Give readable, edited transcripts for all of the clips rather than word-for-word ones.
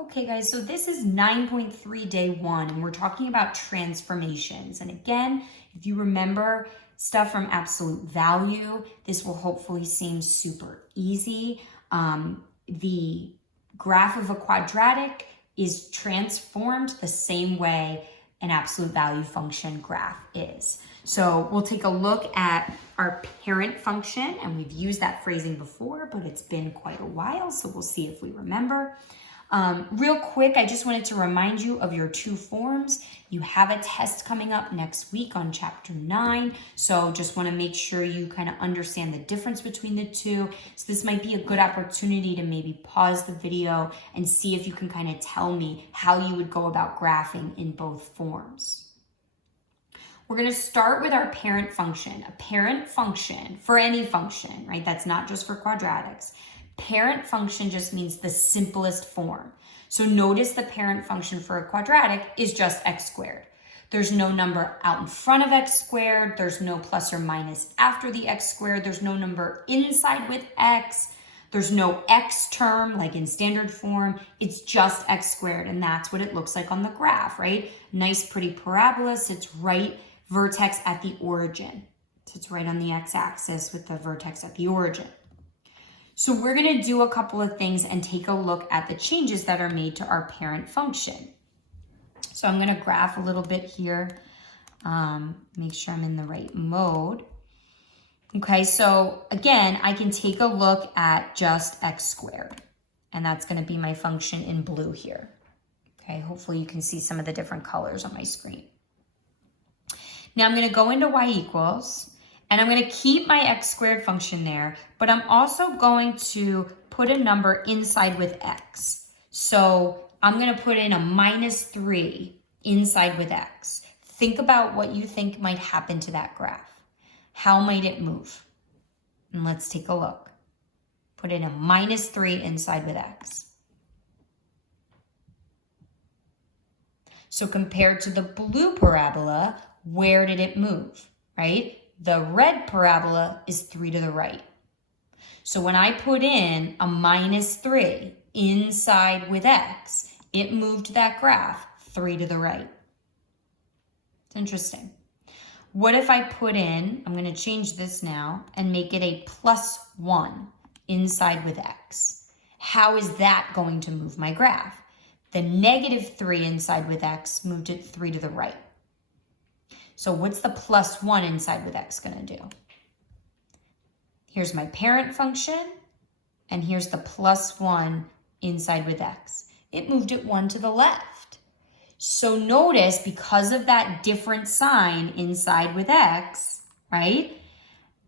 Okay guys, so this is 9.3 day one, and we're talking about transformations. And again, if you remember stuff from absolute value, this will hopefully seem super easy. The graph of a quadratic is transformed the same way an absolute value function graph is. So we'll take a look at our parent function, and we've used that phrasing before, but it's been quite a while, so we'll see if we remember. Real quick, I just wanted to remind you of your two forms. You have a test coming up next week on chapter 9, so just want to make sure you kind of understand the difference between the two. So this might be a good opportunity to maybe pause the video and see if you can kind of tell me how you would go about graphing in both forms. We're going to start with our parent function. A parent function for any function, right? That's not just for quadratics. Parent function just means the simplest form. So notice the parent function for a quadratic is just x squared. There's no number out in front of x squared. There's no plus or minus after the x squared. There's no number inside with x. There's no x term like in standard form. It's just x squared, and that's what it looks like on the graph, right? Nice pretty parabola sits right vertex at the origin. Sits right on the x-axis with the vertex at the origin. So we're going to do a couple of things and take a look at the changes that are made to our parent function. So I'm going to graph a little bit here, make sure I'm in the right mode. Okay, so again, I can take a look at just x squared, and that's going to be my function in blue here. Okay, hopefully you can see some of the different colors on my screen. Now I'm going to go into y equals, and I'm going to keep my x squared function there, but I'm also going to put a number inside with x. So I'm going to put in a -3 inside with x. Think about what you think might happen to that graph. How might it move? And let's take a look. Put in a -3 inside with x. So compared to the blue parabola, where did it move, right? The red parabola is 3 to the right. So when I put in a -3 inside with x, it moved that graph 3 to the right. It's interesting. What if I put in, I'm going to change this now and make it a +1 inside with x. How is that going to move my graph? The -3 inside with x moved it 3 to the right. So what's the +1 inside with x going to do? Here's my parent function, and here's the +1 inside with x. It moved it 1 to the left. So notice, because of that different sign inside with x, right?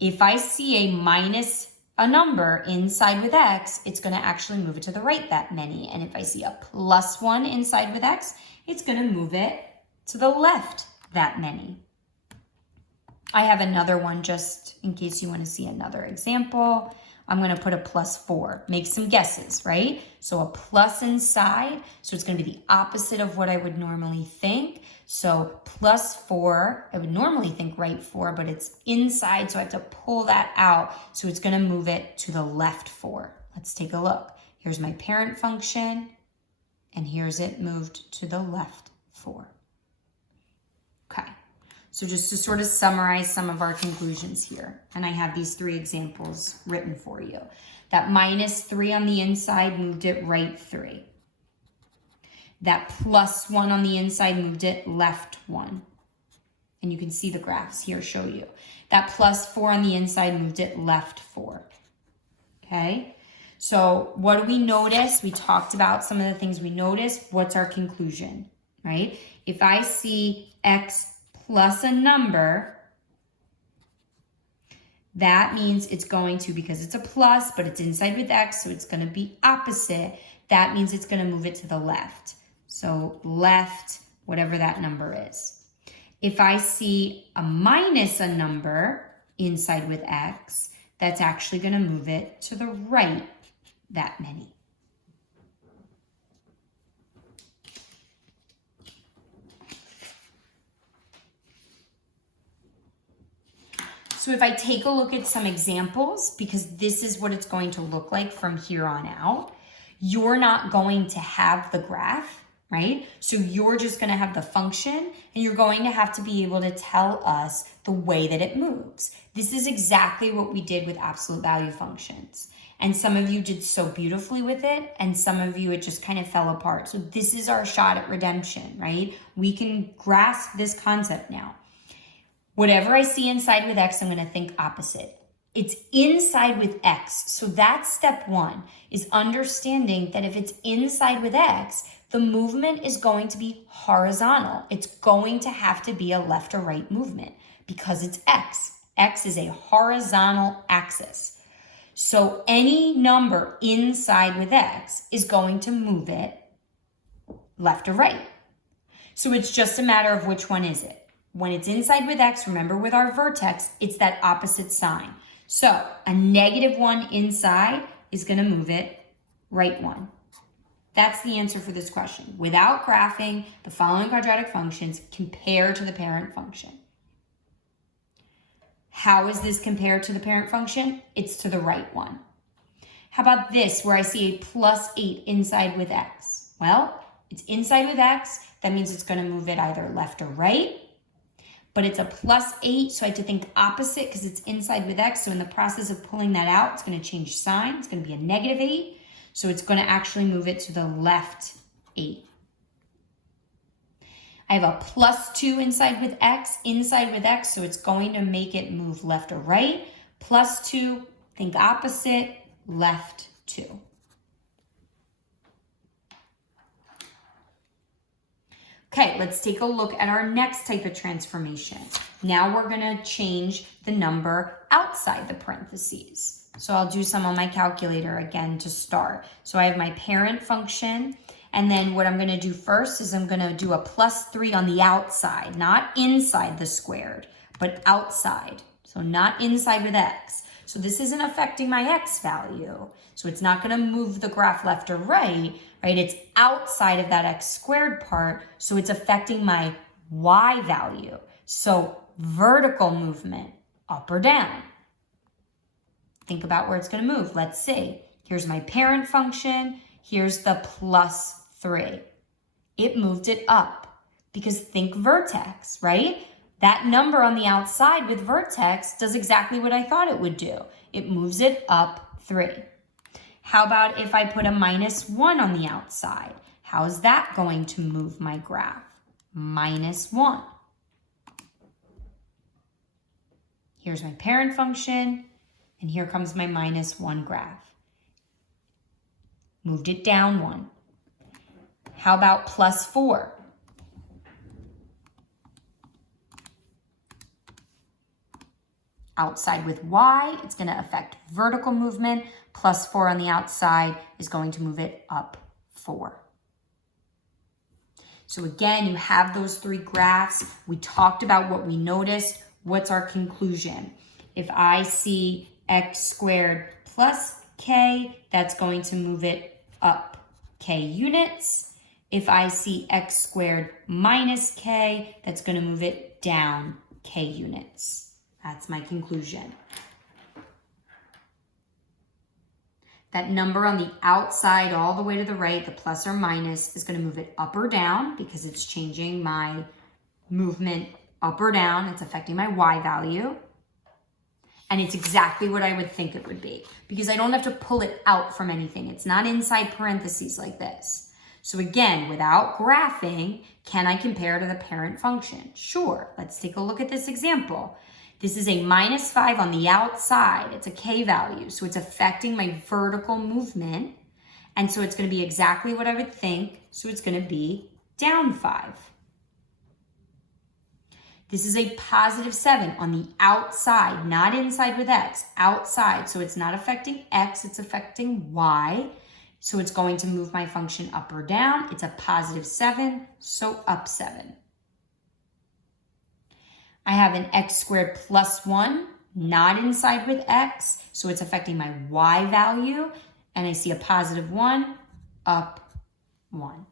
If I see a minus a number inside with x, it's going to actually move it to the right that many. And if I see a +1 inside with x, it's going to move it to the left that many. I have another one just in case you want to see another example. I'm going to put a +4. Make some guesses, right? So a plus inside, so it's going to be the opposite of what I would normally think. So +4, I would normally think right 4, but it's inside, so I have to pull that out. So it's going to move it to the left 4. Let's take a look. Here's my parent function, and here's it moved to the left 4. Okay. So just to sort of summarize some of our conclusions here, and I have these 3 examples written for you. That -3 on the inside moved it right 3. That +1 on the inside moved it left 1. And you can see the graphs here show you. That +4 on the inside moved it left 4. Okay? So what do we notice? We talked about some of the things we noticed. What's our conclusion, right? If I see x plus a number, that means it's going to, because it's a plus, but it's inside with x, so it's going to be opposite. That means it's going to move it to the left. So left, whatever that number is. If I see a minus a number inside with x, that's actually going to move it to the right that many. So if I take a look at some examples, because this is what it's going to look like from here on out, You're not going to have the graph, right? So you're just going to have the function, and you're going to have to be able to tell us the way that it moves. This is exactly what we did with absolute value functions. And some of you did so beautifully with it, and some of you, it just kind of fell apart. So this is our shot at redemption, right? We can grasp this concept now. Whatever I see inside with X, I'm going to think opposite. It's inside with X. So that's step one, is understanding that if it's inside with X, the movement is going to be horizontal. It's going to have to be a left or right movement because it's X. X is a horizontal axis. So any number inside with X is going to move it left or right. So it's just a matter of which one is it. When it's inside with X, remember with our vertex, it's that opposite sign. So a -1 inside is going to move it right 1. That's the answer for this question. Without graphing, the following quadratic functions compare to the parent function. How is this compared to the parent function? It's to the right one. How about this, where I see a +8 inside with X? Well, it's inside with X. That means it's going to move it either left or right. But it's a +8, so I have to think opposite because it's inside with X. So in the process of pulling that out, it's going to change sign. It's going to be a -8. So it's going to actually move it to the left 8. I have a +2 inside with X, so it's going to make it move left or right. +2, think opposite, left 2. Okay, let's take a look at our next type of transformation. Now we're going to change the number outside the parentheses. So I'll do some on my calculator again to start. So I have my parent function. And then what I'm going to do first is I'm going to do a +3 on the outside, not inside the squared, but outside. So not inside with X. So this isn't affecting my X value. So it's not going to move the graph left or right? It's outside of that X squared part. So it's affecting my Y value. So vertical movement, up or down. Think about where it's going to move. Let's see. Here's my parent function. Here's the +3. It moved it up because think vertex, right? That number on the outside with vertex does exactly what I thought it would do. It moves it up 3. How about if I put a -1 on the outside? How is that going to move my graph? -1. Here's my parent function, and here comes my -1 graph. Moved it down 1. How about +4? Outside with Y, it's going to affect vertical movement. +4 on the outside is going to move it up 4. So again, you have those 3 graphs. We talked about what we noticed. What's our conclusion? If I see X squared plus K, that's going to move it up K units. If I see X squared minus K, that's going to move it down K units. That's my conclusion. That number on the outside all the way to the right, the plus or minus, is going to move it up or down because it's changing my movement up or down. It's affecting my Y value. And it's exactly what I would think it would be because I don't have to pull it out from anything. It's not inside parentheses like this. So again, without graphing, can I compare to the parent function? Sure. Let's take a look at this example. This is a -5 on the outside. It's a K value, so it's affecting my vertical movement. And so it's going to be exactly what I would think. So it's going to be down 5. This is a +7 on the outside, not inside with X, outside. So it's not affecting X, it's affecting Y. So it's going to move my function up or down. It's a +7, so up 7. I have an X squared plus 1, not inside with X, so it's affecting my Y value. And I see a +1, up 1.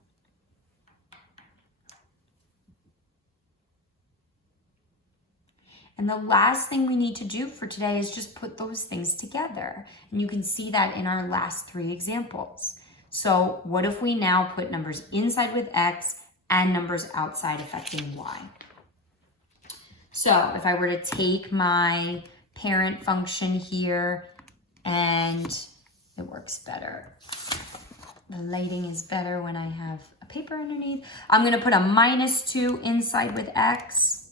And the last thing we need to do for today is just put those things together. And you can see that in our last 3 examples. So what if we now put numbers inside with X and numbers outside affecting Y? So if I were to take my parent function here, and it works better. The lighting is better when I have a paper underneath. I'm going to put a -2 inside with X.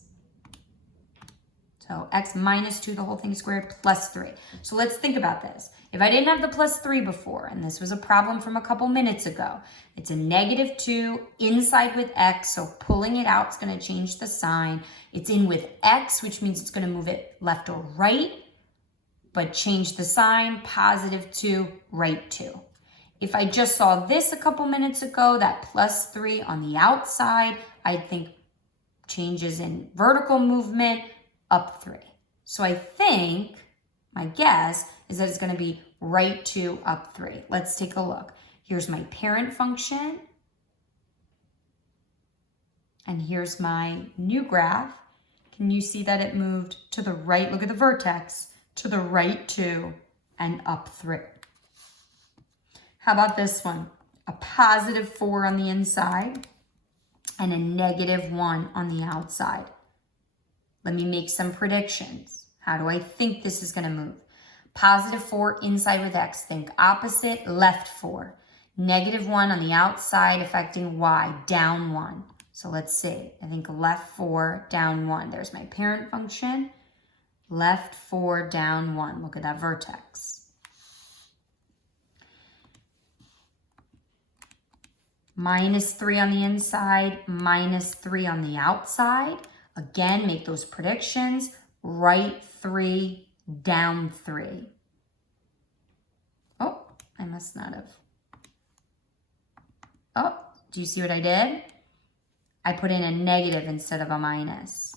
So X minus 2, the whole thing squared, plus 3. So let's think about this. If I didn't have the plus 3 before, and this was a problem from a couple minutes ago, it's a -2 inside with X, so pulling it out is going to change the sign. It's in with X, which means it's going to move it left or right, but change the sign, +2, right 2. If I just saw this a couple minutes ago, that plus 3 on the outside, I'd think changes in vertical movement, up 3. So I think, my guess, is that it's going to be right 2, up 3. Let's take a look. Here's my parent function. And here's my new graph. Can you see that it moved to the right? Look at the vertex. To the right 2 and up 3. How about this one? A +4 on the inside and a -1 on the outside. Let me make some predictions. How do I think this is going to move? +4 inside with X. Think opposite, left 4. -1 on the outside affecting Y, down 1. So let's see. I think left 4, down 1. There's my parent function. Left 4, down 1. Look at that vertex. -3 on the inside, -3 on the outside. Again, make those predictions. Right 3, down 3. Oh, I must not have. Oh, do you see what I did? I put in a negative instead of a minus.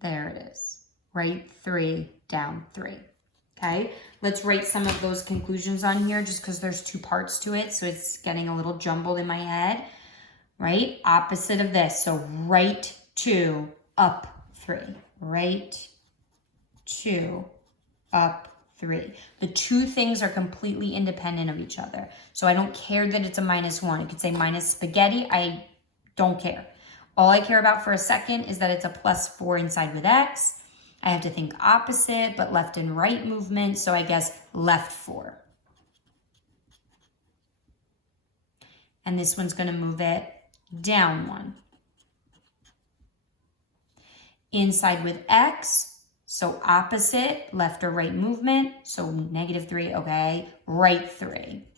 There it is. Right 3, down 3. Okay, let's write some of those conclusions on here just because there's 2 parts to it, so it's getting a little jumbled in my head, right? Opposite of this, so right 2, up 3. Right 2, up 3. The 2 things are completely independent of each other, so I don't care that it's a -1. It could say minus spaghetti. I don't care. All I care about for a second is that it's a +4 inside with X. I have to think opposite, but left and right movement, so I guess left 4. And this one's going to move it down 1. Inside with X, so opposite, left or right movement, so -3, okay, right 3.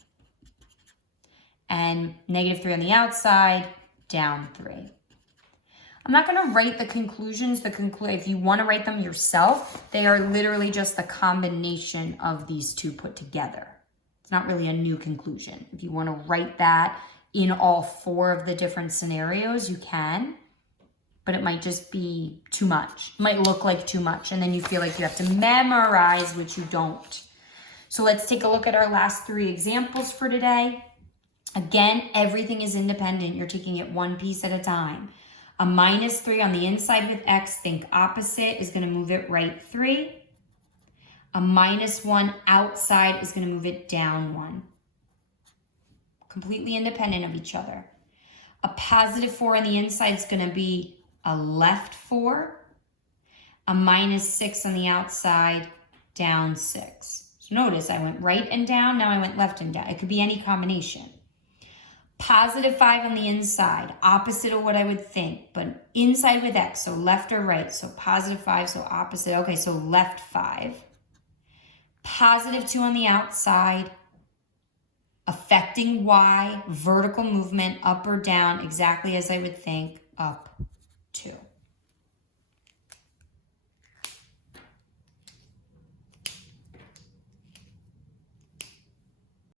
And -3 on the outside, down 3. I'm not going to write the conclusions. If you want to write them yourself, they are literally just the combination of these 2 put together. It's not really a new conclusion. If you want to write that in all 4 of the different scenarios, you can, but it might just be too much. It might look like too much, and then you feel like you have to memorize, which you don't. So let's take a look at our last 3 examples for today. Again, everything is independent. You're taking it one piece at a time. A -3 on the inside with X, think opposite, is going to move it right 3. A -1 outside is going to move it down 1. Completely independent of each other. A +4 on the inside is going to be a left 4. A -6 on the outside, down 6. So notice I went right and down, now I went left and down. It could be any combination. +5 on the inside, opposite of what I would think, but inside with X, so left or right, so +5, so opposite. Okay, so left 5. +2 on the outside, affecting Y, vertical movement, up or down, exactly as I would think, up 2.